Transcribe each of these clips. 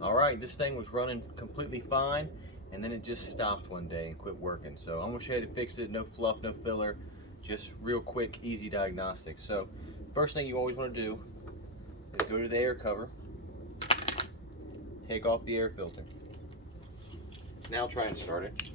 Alright, this thing was running completely fine, and then it just stopped one day and quit working. So I'm going to show you how to fix it. No fluff, no filler, just real quick, easy diagnostic. So first thing you always want to do is go to the air cover, take off the air filter. Now try and start it.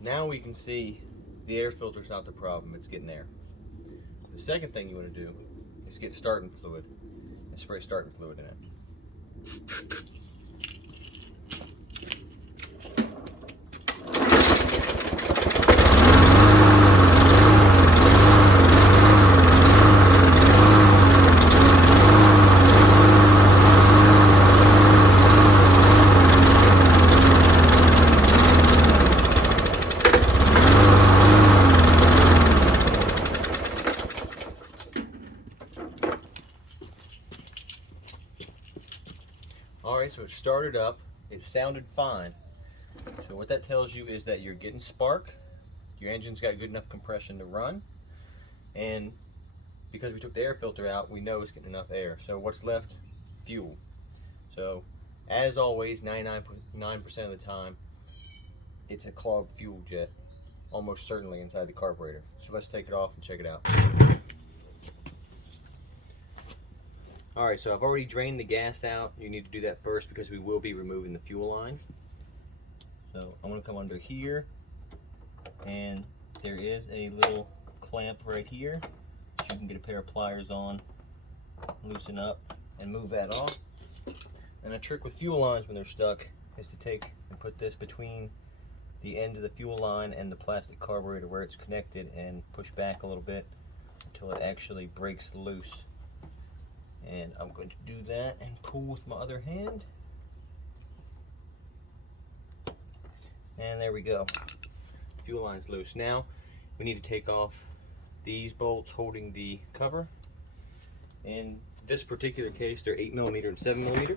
Now we can see the air filter's not the problem, it's getting air. The second thing you want to do is get starting fluid and spray starting fluid in it. Alright, so it started up, it sounded fine. So what that tells you is that you're getting spark, your engine's got good enough compression to run, and because we took the air filter out, we know it's getting enough air. So what's left? Fuel. So as always, 99.9% of the time, it's a clogged fuel jet, almost certainly inside the carburetor. So let's take it off and check it out. Alright, so I've already drained the gas out. You need to do that first because we will be removing the fuel line. So I'm going to come under here, and there is a little clamp right here. So you can get a pair of pliers on, loosen up, and move that off. And a trick with fuel lines when they're stuck is to take and put this between the end of the fuel line and the plastic carburetor where it's connected and push back a little bit until it actually breaks loose. And I'm going to do that and pull with my other hand. And there we go. Fuel line's loose. Now we need to take off these bolts holding the cover. In this particular case, they're 8mm and 7mm.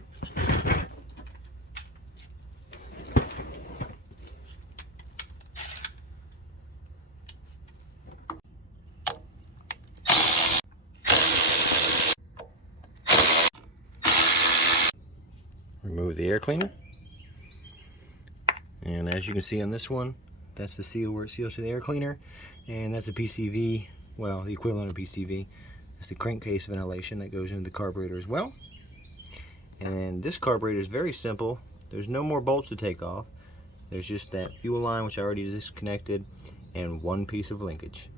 Remove the air cleaner, and as you can see on this one, that's the seal where it seals to the air cleaner, and that's a PCV, well, the equivalent of PCV. That's the crankcase ventilation that goes into the carburetor as well. And this carburetor is very simple. There's no more bolts to take off. There's just that fuel line, which I already disconnected, and one piece of linkage.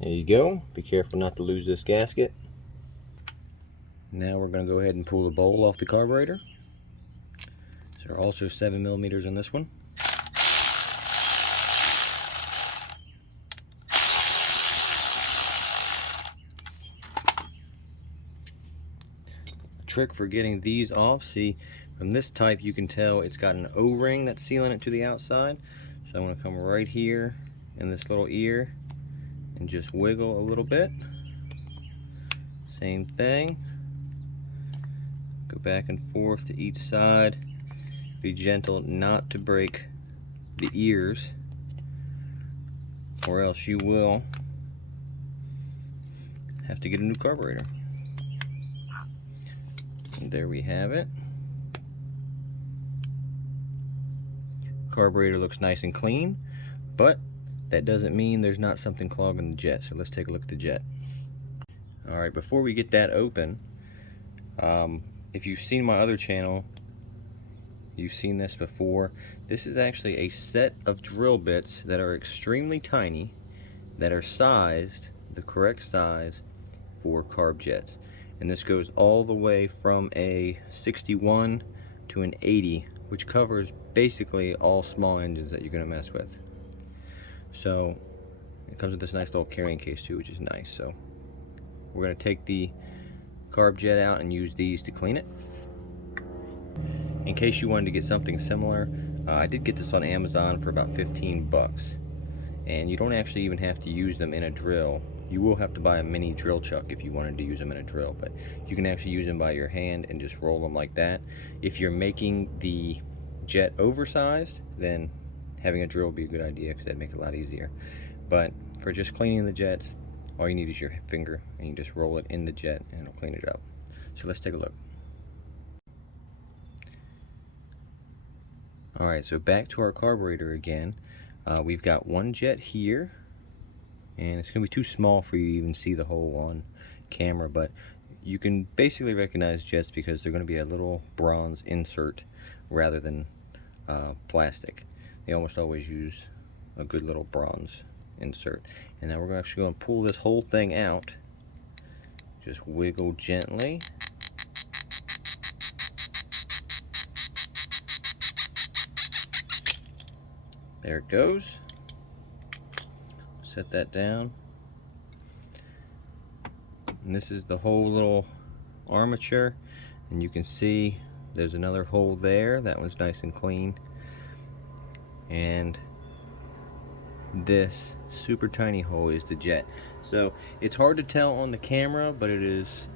There you go. Be careful not to lose this gasket. Now we're going to go ahead and pull the bowl off the carburetor. So also 7mm on this one. A trick for getting these off, see, from this type you can tell it's got an O-ring that's sealing it to the outside. So I'm going to come right here in this little ear and just wiggle a little bit. Same thing. Go back and forth to each side. Be gentle not to break the ears, or else you will have to get a new carburetor. And there we have it. Carburetor looks nice and clean, but that doesn't mean there's not something clogging the jet. So let's take a look at the jet. Alright, before we get that open, if you've seen my other channel, you've seen this before. This is actually a set of drill bits that are extremely tiny, that are sized the correct size for carb jets. And this goes all the way from a 61 to an 80, which covers basically all small engines that you're going to mess with. So it comes with this nice little carrying case too, which is nice. So we're going to take the carb jet out and use these to clean it. In case you wanted to get something similar, I did get this on Amazon for about 15 bucks. And you don't actually even have to use them in a drill. You will have to buy a mini drill chuck if you wanted to use them in a drill, but you can actually use them by your hand and just roll them like that. If you're making the jet oversized, then having a drill would be a good idea because that'd make it a lot easier. But for just cleaning the jets, all you need is your finger, and you just roll it in the jet and it'll clean it up. So let's take a look. Alright, so back to our carburetor again. We've got one jet here, and it's going to be too small for you to even see the hole on camera, but you can basically recognize jets because they're going to be a little bronze insert rather than plastic. They almost always use a good little bronze insert. And now we're actually going to pull this whole thing out. Just wiggle gently. There it goes. Set that down. And this is the whole little armature, and you can see there's another hole there. That one's nice and clean. And this super tiny hole is the jet. So it's hard to tell on the camera, but it is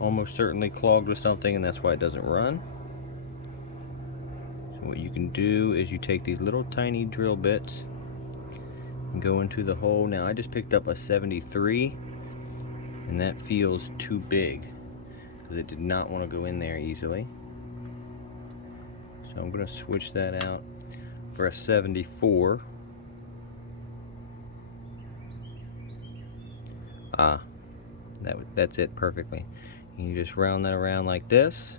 almost certainly clogged with something, and that's why it doesn't run. So what you can do is you take these little tiny drill bits and go into the hole. Now I just picked up a 73, and that feels too big because it did not want to go in there easily. So I'm going to switch that out for a 74. That's it perfectly. And you just round that around like this.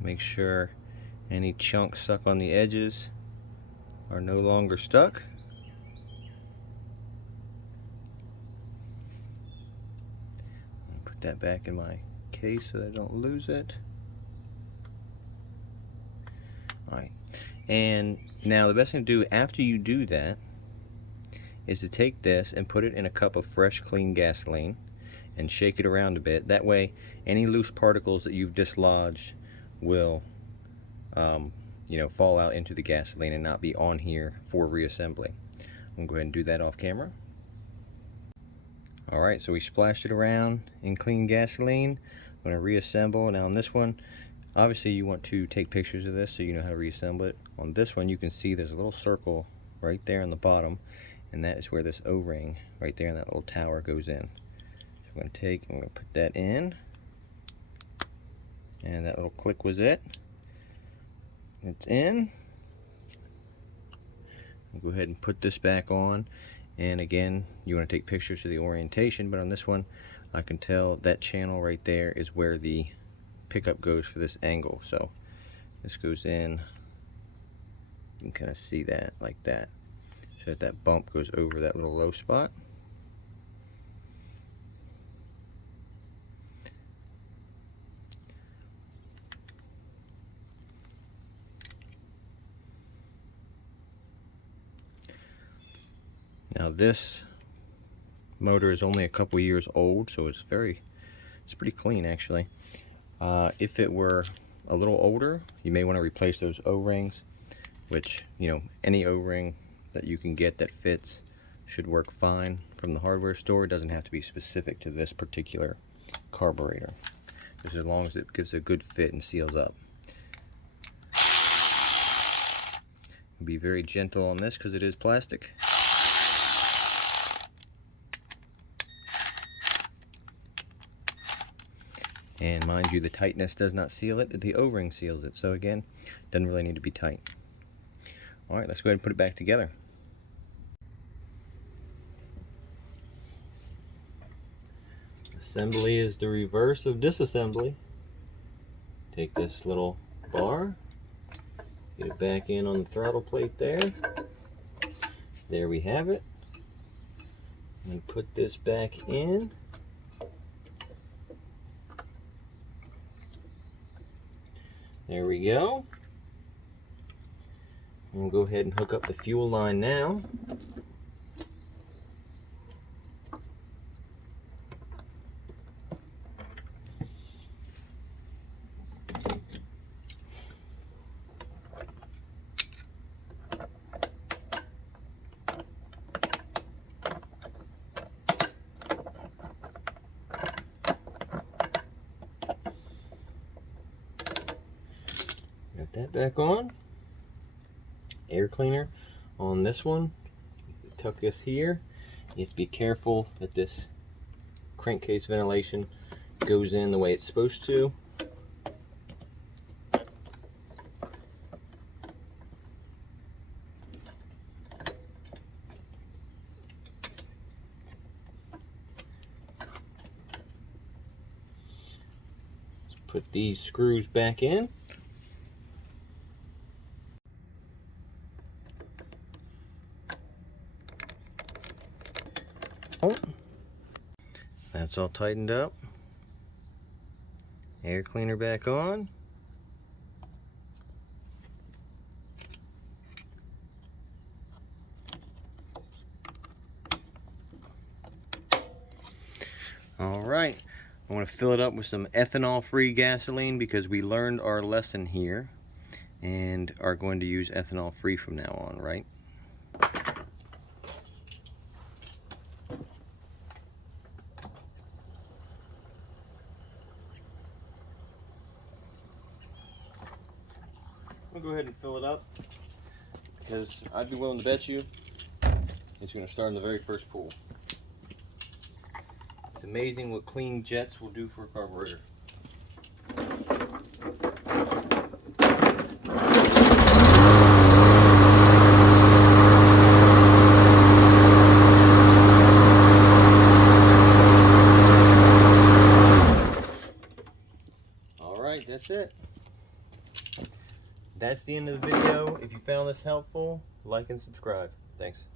Make sure any chunks stuck on the edges are no longer stuck. Put that back in my case so that I don't lose it. Alright, and now the best thing to do after you do that is to take this and put it in a cup of fresh clean gasoline and shake it around a bit. That way any loose particles that you've dislodged will fall out into the gasoline and not be on here for reassembly. I'm going to go ahead and do that off camera. Alright, so we splashed it around in clean gasoline. I'm going to reassemble. Now on this one, obviously you want to take pictures of this so you know how to reassemble it. On this one you can see there's a little circle right there on the bottom, and that is where this O-ring right there in that little tower goes in. So I'm going to put that in, and that little click was it. It's in. I'll go ahead and put this back on, and again you want to take pictures of the orientation, but on this one I can tell that channel right there is where the pickup goes for this angle. So this goes in, you can kind of see that like that, so that bump goes over that little low spot. Now this motor is only a couple years old, so it's pretty clean actually. If it were a little older, you may want to replace those O-rings, which, any O-ring that you can get that fits should work fine from the hardware store. It doesn't have to be specific to this particular carburetor, just as long as it gives a good fit and seals up. Be very gentle on this because it is plastic. And mind you, the tightness does not seal it, the O-ring seals it. So again, doesn't really need to be tight. Alright, let's go ahead and put it back together. Assembly is the reverse of disassembly. Take this little bar, get it back in on the throttle plate there. There we have it. And put this back in. There we go. And we'll go ahead and hook up the fuel line now. that back on. Air cleaner on this one. Tuck this here. You have to be careful that this crankcase ventilation goes in the way it's supposed to. Let's put these screws back in. That's all tightened up. Air cleaner back on. All right, I want to fill it up with some ethanol-free gasoline because we learned our lesson here and are going to use ethanol-free from now on, right? I'm gonna go ahead and fill it up because I'd be willing to bet you it's gonna start in the very first pool. It's amazing what clean jets will do for a carburetor. All right, that's it. That's the end of the video. If you found this helpful, like and subscribe. Thanks.